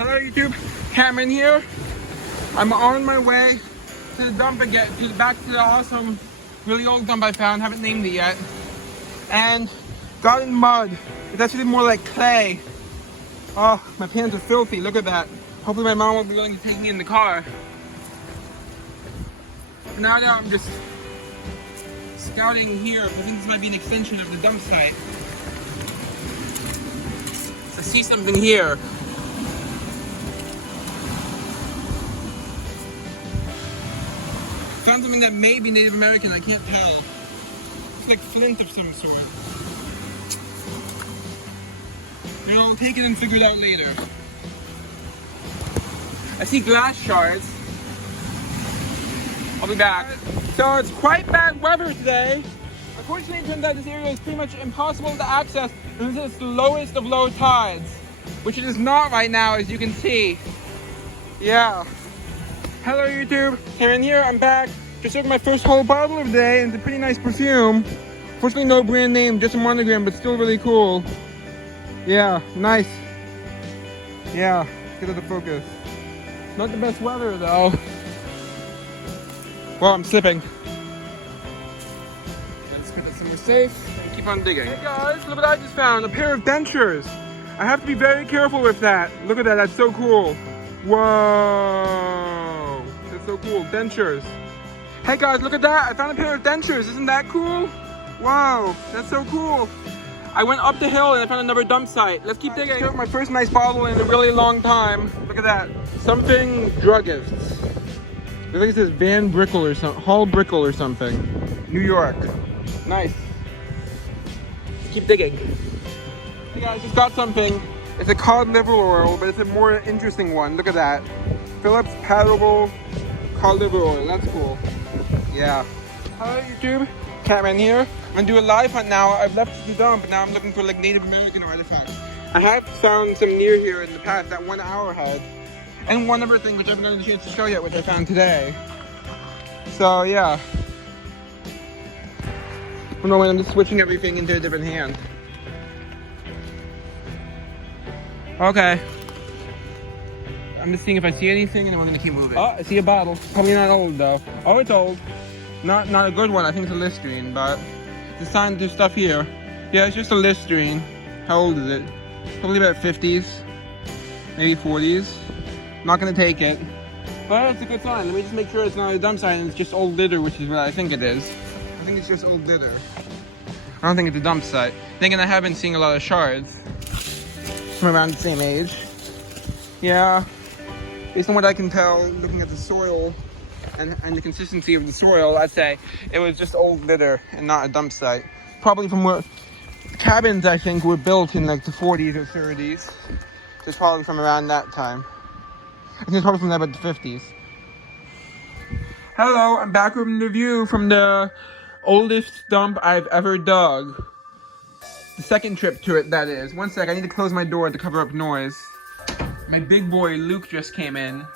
Hello YouTube, Cameron here. I'm on my way to the dump again, back to the awesome, really old dump I found. Haven't named it yet. And got in mud. It's actually more like clay. Oh, my pants are filthy. Look at that. Hopefully my mom will be willing to take me in the car. For now I'm just scouting here. I think this might be an extension of the dump site. I see something here. Found something that may be Native American, I can't tell. It's like flint of some sort. You know, I'll take it and figure it out later. I see glass shards. I'll be back. So it's quite bad weather today. Unfortunately, it turns out this area is pretty much impossible to access, and this is the lowest of low tides, which it is not right now, as you can see. Yeah. Hello YouTube, Karen here, I'm back. Just took my first whole bottle of the day, and it's a pretty nice perfume. Fortunately no brand name, just a monogram, but still really cool. Yeah, nice. Yeah, get out of focus. Not the best weather though. Well, I'm slipping. Let's put it somewhere safe and keep on digging. Hey guys, look what I just found, a pair of dentures. I have to be very careful with that. Look at that, that's so cool. Whoa, that's so cool, dentures. Hey guys, look at that, I found a pair of dentures, isn't that cool? Wow, that's so cool. I went up the hill and I found another dump site. Let's keep digging. I took my first nice bottle in a really long time. Look at that, something Druggists. I think it says Van Brickle or something, Hall Brickle or something. New York, nice. Let's keep digging. Hey guys, just got something. It's a cod liver oil, but it's a more interesting one. Look at that. Phillips Paddable cod liver oil. That's cool. Yeah. Hello YouTube, Cameron here. I'm gonna do a live hunt now. I've left the dump, but now I'm looking for like Native American artifacts. I have found some near here in the past, that 1 hour had. And one other thing which I haven't gotten a chance to show yet, which I found today. So yeah. I don't know when I'm just switching everything into a different hand. Okay. I'm just seeing if I see anything and then we're gonna keep moving. Oh, I see a bottle. Probably not old though. Oh, it's old. Not a good one. I think it's a Listerine, but the sign there's stuff here. Yeah, it's just a Listerine. How old is it? Probably about 50s, maybe 40s. Not gonna take it, but it's a good sign. Let me just make sure it's not a dump sign and it's just old litter, which is what I think it is. I think it's just old litter. I don't think it's a dump site. Thinking I have been seeing a lot of shards from around the same age. Yeah, based on what I can tell, looking at the soil and the consistency of the soil, I'd say it was just old litter and not a dump site. Probably from where cabins, I think, were built in like the 40s or 30s. So it's probably from around that time. I think it's probably from about the 50s. Hello, I'm back with a review from the oldest dump I've ever dug. The second trip to it, that is. One sec, I need to close my door to cover up noise. My big boy Luke just came in.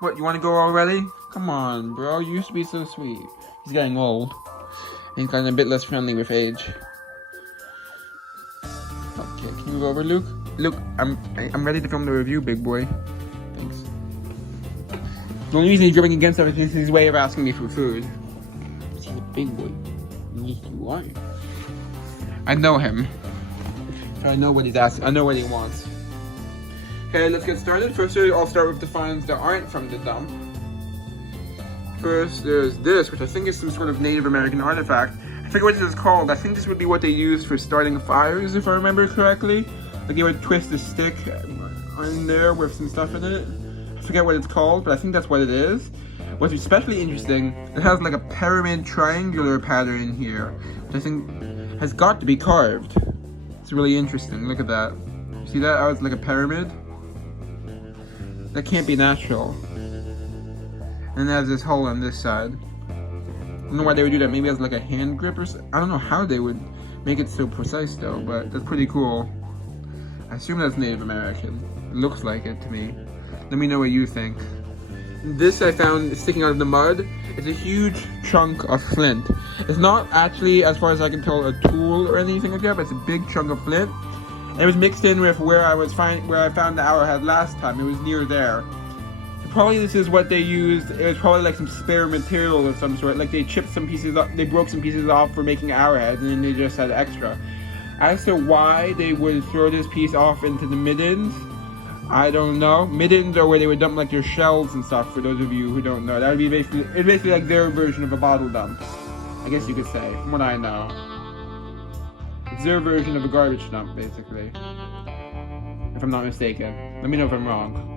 What, you want to go already? Come on, bro, you used to be so sweet. He's getting old. He's gotten a bit less friendly with age. Okay, can you move over, Luke? Luke, I'm ready to film the review, big boy. Thanks. The only reason he's rubbing against us is his way of asking me for food. He's a big boy. Yes, you are. I know him. I know what he's asking. I know what he wants. Okay, let's get started. First, I'll start with the finds that aren't from the dump. First, there's this, which I think is some sort of Native American artifact. I forget what this is called. I think this would be what they used for starting fires, if I remember correctly. Like they would twist a stick on there with some stuff in it. I forget what it's called, but I think that's what it is. What's especially interesting, it has like a pyramid triangular pattern here, which I think has got to be carved. It's really interesting. Look at that. See that? How it's like a pyramid? That can't be natural. And it has this hole on this side. I don't know why they would do that. Maybe it has like a hand grip or something. I don't know how they would make it so precise though, but that's pretty cool. I assume that's Native American. It looks like it to me. Let me know what you think. This I found sticking out of the mud. It's a huge chunk of flint. It's not actually, as far as I can tell, a tool or anything like that, but it's a big chunk of flint. It was mixed in with where I found the arrowhead last time. It was near there. So probably this is what they used. It was probably like some spare material of some sort. Like they chipped some pieces up, they broke some pieces off for making arrowheads, and then they just had extra. As to why they would throw this piece off into the middens, I don't know. Middens are where they would dump like their shells and stuff, for those of you who don't know. That would be basically like their version of a bottle dump, I guess you could say, from what I know. It's their version of a garbage dump, basically. If I'm not mistaken. Let me know if I'm wrong.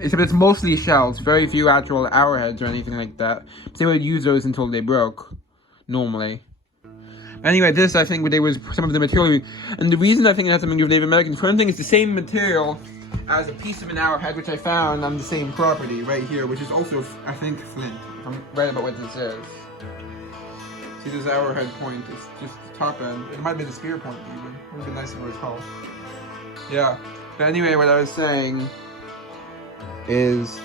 Except it's mostly shells, very few actual arrowheads or anything like that. But they would use those until they broke, normally. Anyway, this I think was some of the material, and the reason I think it has something to do with Native Americans, for one thing, it's the same material as a piece of an arrowhead which I found on the same property right here, which is also, I think, flint. If I'm right about what this is. See this arrowhead point, it's just the top end. It might be the spear point even. It would be nice if it was called. Yeah. But anyway, what I was saying is,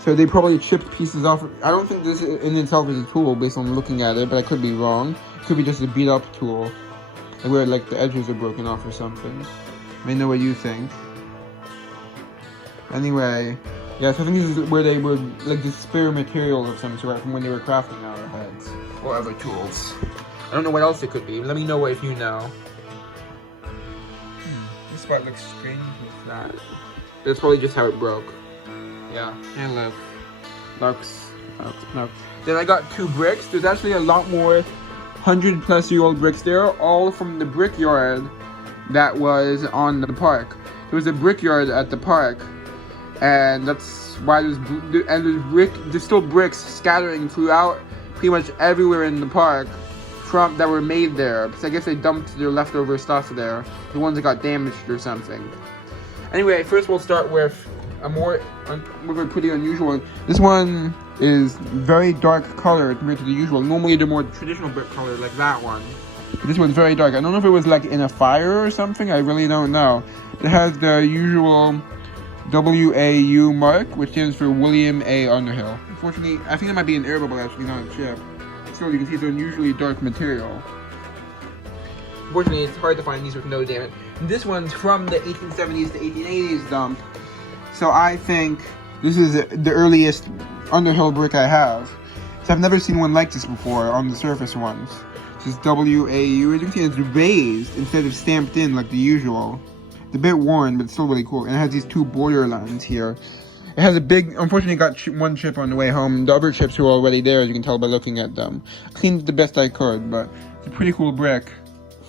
so they probably chipped pieces off. I don't think this in itself is a tool based on looking at it, but I could be wrong. It could be just a beat up tool. Like where like the edges are broken off or something. Let me know what you think. Anyway, yeah, so I think this is where they would, like, the spare material of some sort from when they were crafting arrowheads. Or other tools. I don't know what else it could be. Let me know if you know. This spot looks strange with that. That's probably just how it broke. Yeah. And look. Looks. Then I got 2 bricks. There's actually a lot more 100-plus-year-old bricks there, all from the brickyard that was on the park. There was a brickyard at the park, and that's why there's still bricks scattering throughout pretty much everywhere in the park that were made there, because I guess they dumped their leftover stuff there, the ones that got damaged or something. Anyway, first we'll start with a pretty unusual one. This one is very dark color compared to the usual. Normally the more traditional brick color, like that one. But this one's very dark. I don't know if it was like in a fire or something. I really don't know. It has the usual WAU mark, which stands for William A. Underhill. Unfortunately, I think it might be an air bubble actually, not a chip. Still, you can see it's unusually dark material. Unfortunately, it's hard to find these with no damage. And this one's from the 1870s to 1880s dump. So I think this is the earliest Underhill brick I have. So I've never seen one like this before on the surface ones. This is WAU. As you can see, it's raised instead of stamped in like the usual. It's a bit worn, but it's still really cool. And it has these 2 border lines here. It has a big, unfortunately got one chip on the way home. The other chips were already there, as you can tell by looking at them. I cleaned it the best I could, but it's a pretty cool brick.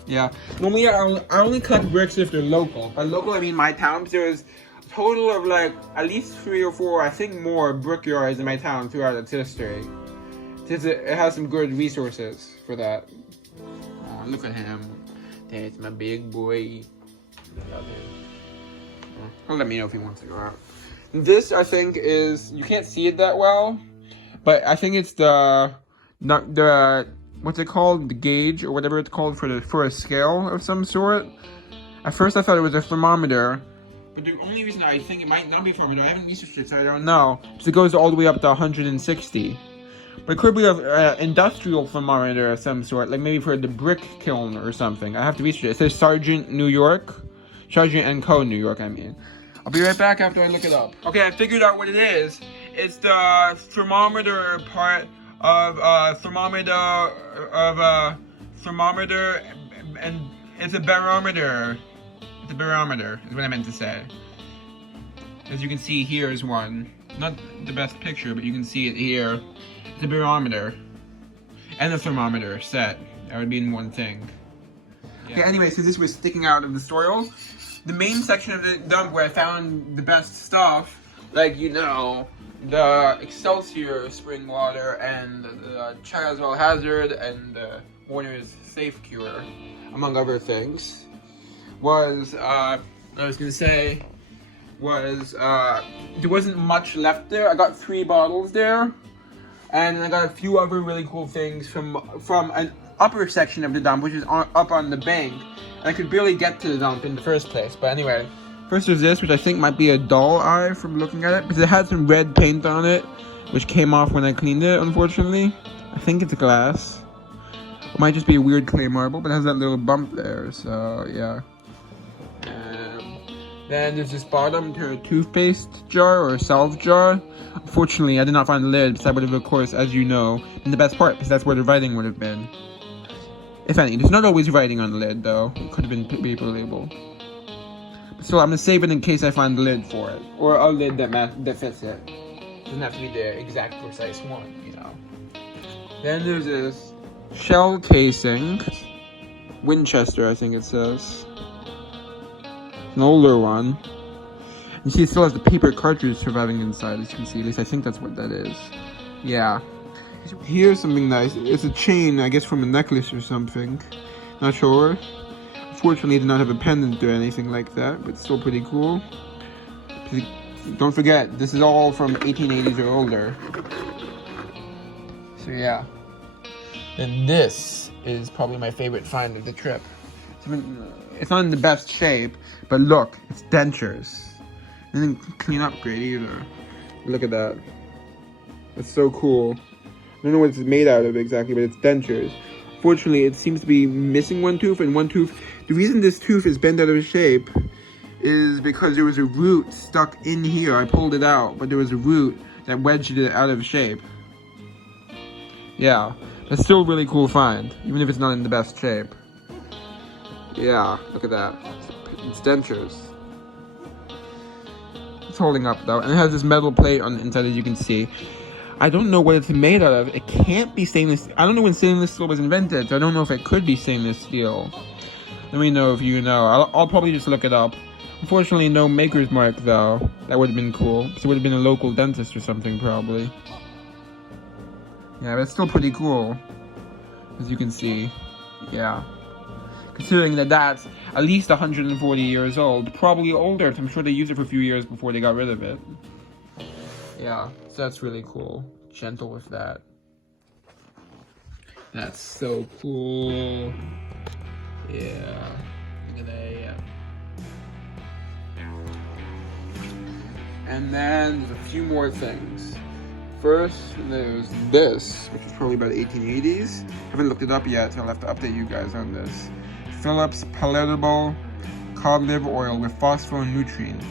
Yeah. Normally, I only collect bricks if they're local. By local, I mean my town. There's a total of like at least 3 or 4, I think more, brickyards in my town throughout its history. It has some good resources for that. Oh, look at him. That's my big boy. He'll let me know if he wants to go out. This, I think, is, you can't see it that well, but I think it's what's it called? The gauge, or whatever it's called for a scale of some sort. At first I thought it was a thermometer, but the only reason I think it might not be a thermometer, I haven't researched it, so I don't know, is it goes all the way up to 160. But it could be an industrial thermometer of some sort, like maybe for the brick kiln or something. I have to research it. It says Sargent & Co. New York, I mean. I'll be right back after I look it up. Okay, I figured out what it is. It's the thermometer part of thermometer, and it's a barometer. It's a barometer, is what I meant to say. As you can see, here is one. Not the best picture, but you can see it here. It's a barometer. And a thermometer set. That would be in one thing. Yeah. Okay, anyway, so this was sticking out of the soil. The main section of the dump where I found the best stuff, like, you know, the Excelsior spring water and the Chaswell Hazard and the Warner's Safe Cure, among other things, was, I was going to say, was, there wasn't much left there. I got 3 bottles there, and I got a few other really cool things from an upper section of the dump, which is up on the bank. And I could barely get to the dump in the first place. But anyway, first there's this, which I think might be a dull eye from looking at it, because it had some red paint on it, which came off when I cleaned it, unfortunately. I think it's glass. Might just be a weird clay marble, but it has that little bump there, so yeah. Then there's this bottom to a toothpaste jar or a salve jar. Unfortunately, I did not find the lid, because that would have, of course, as you know, been the best part, because that's where the writing would have been. If any. There's not always writing on the lid, though. It could have been paper label. But still, I'm going to save it in case I find the lid for it. Or a lid that fits it. Doesn't have to be the exact precise one, you know. Then there's this shell casing. Winchester, I think it says. An older one. You see, it still has the paper cartridge surviving inside, as you can see. At least I think that's what that is. Yeah. Here's something nice. It's a chain, I guess, from a necklace or something. Not sure. Unfortunately, it did not have a pendant or anything like that, but still pretty cool. Don't forget, this is all from 1880s or older. So yeah. And this is probably my favorite find of the trip. It's not in the best shape, but look, it's dentures. It didn't clean up great either. Look at that. It's so cool. I don't know what it's made out of exactly, but it's dentures. Fortunately, it seems to be missing one tooth, and one tooth... The reason this tooth is bent out of shape is because there was a root stuck in here. I pulled it out, but there was a root that wedged it out of shape. Yeah, that's still a really cool find, even if it's not in the best shape. Yeah, look at that. It's dentures. It's holding up though, and it has this metal plate on the inside, as you can see. I don't know what it's made out of. It can't be stainless. I don't know when stainless steel was invented, so I don't know if it could be stainless steel. Let me know if you know. I'll probably just look it up. Unfortunately, no maker's mark though. That would have been cool, because it would have been a local dentist or something probably. Yeah, but it's still pretty cool, as you can see. Yeah. Considering that that's at least 140 years old, probably older, I'm sure they used it for a few years before they got rid of it. Yeah, so that's really cool. Gentle with that. That's so cool. Yeah, look at that, yeah. And then there's a few more things. First, there's this, which is probably about 1880s. I haven't looked it up yet, so I'll have to update you guys on this. Phillips palatable cod liver oil with phosphor and nutrient.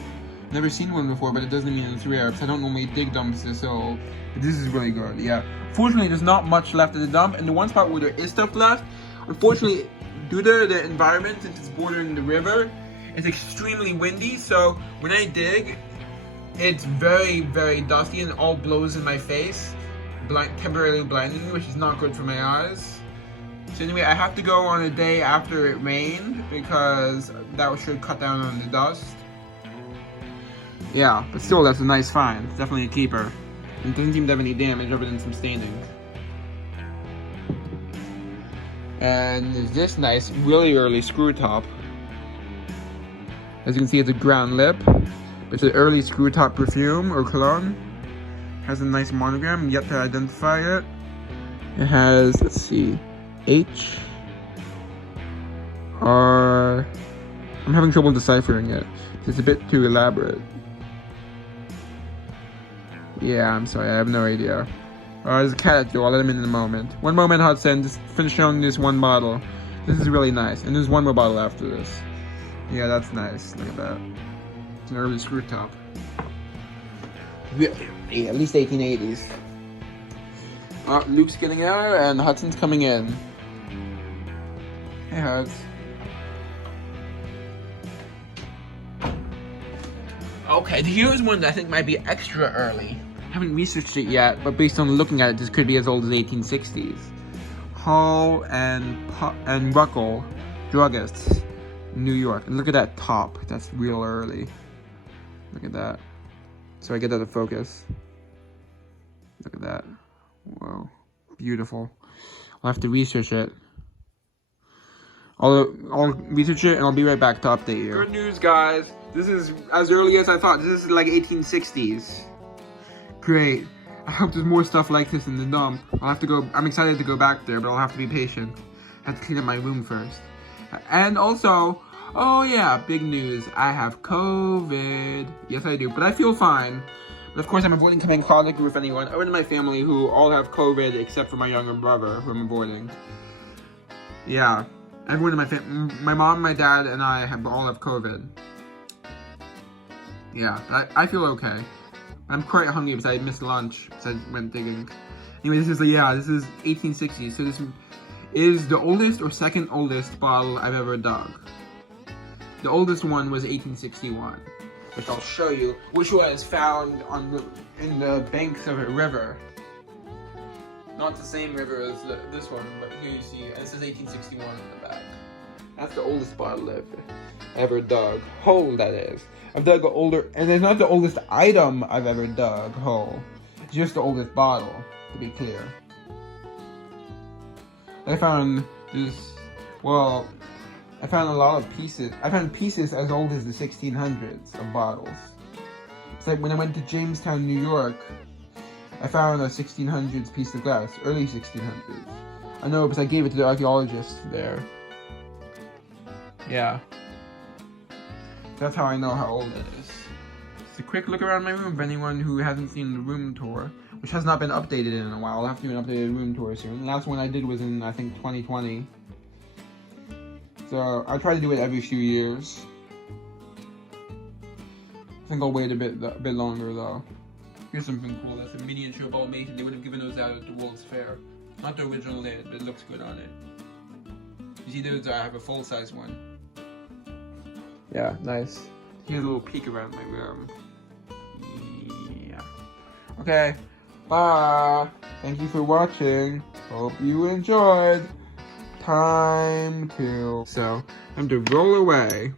Never seen one before, but it doesn't mean it's rare, because I don't normally dig dumps this old. But this is really good, yeah. Fortunately, there's not much left of the dump, and the one spot where there is stuff left, unfortunately, due to the environment, since it's bordering the river, it's extremely windy, so when I dig, it's very, very dusty and it all blows in my face, temporarily blinding me, which is not good for my eyes. So anyway, I have to go on a day after it rained, because that should cut down on the dust. Yeah, but still, that's a nice find. It's definitely a keeper. It doesn't seem to have any damage other than some staining. And there's this nice, really early screw top. As you can see, it's a ground lip. It's an early screw top perfume or cologne. Has a nice monogram, yet to identify it. It has, let's see, H R. I'm having trouble deciphering it. It's a bit too elaborate. Yeah, I'm sorry, I have no idea. There's a cat at the door, I'll let him in a moment. One moment, Hudson, just finish showing this one bottle. This is really nice, and there's one more bottle after this. Yeah, that's nice, look at that. It's an early screw top. Yeah, at least 1880s. Luke's getting out, and Hudson's coming in. Hey, Huds. Okay, here's one that I think might be extra early. I haven't researched it yet, but based on looking at it, this could be as old as 1860s. Hall and Ruckle, Druggists, New York. And look at that top. That's real early. Look at that. So I get that to focus. Look at that. Whoa. Beautiful. I'll have to research it. I'll research it and I'll be right back to update you. Good news, guys. This is as early as I thought. This is like 1860s. Great. I hope there's more stuff like this in the dump. I'll have to go. I'm excited to go back there, but I'll have to be patient. I have to clean up my room first. And also, oh yeah, big news. I have COVID. Yes, I do, but I feel fine. But of course, I'm avoiding coming in contact with anyone other than my family who all have COVID except for my younger brother, who I'm avoiding. Yeah, everyone in my family, my mom, my dad, and I all have COVID. Yeah, I feel okay. I'm quite hungry because I missed lunch because I went digging. Anyway, this is 1860. So this is the oldest or second oldest bottle I've ever dug. The oldest one was 1861, which I'll show you, which was found in the banks of a river. Not the same river as this one, but here you see, it says 1861 on the back. That's the oldest bottle I've ever dug. Hole, that is. I've dug an older, and it's not the oldest item I've ever dug hole. It's just the oldest bottle, to be clear. I found this, well, I found a lot of pieces. I found pieces as old as the 1600s of bottles. It's like when I went to Jamestown, New York, I found a 1600s piece of glass, early 1600s. I know because I gave it to the archaeologist there. Yeah. That's how I know how old it is. Just a quick look around my room for anyone who hasn't seen the room tour, which has not been updated in a while. I'll have to do an updated room tour soon. The last one I did was in, I think, 2020. So I try to do it every few years. I think I'll wait a bit longer though. Here's something cool. That's a miniature ball mason. They would have given those out at the World's Fair. Not the original lid, but it looks good on it. You see those? I have a full-size one. Yeah, nice. Here's a little peek around my room. Yeah. Okay. Bye. Thank you for watching. Hope you enjoyed. Time to roll away.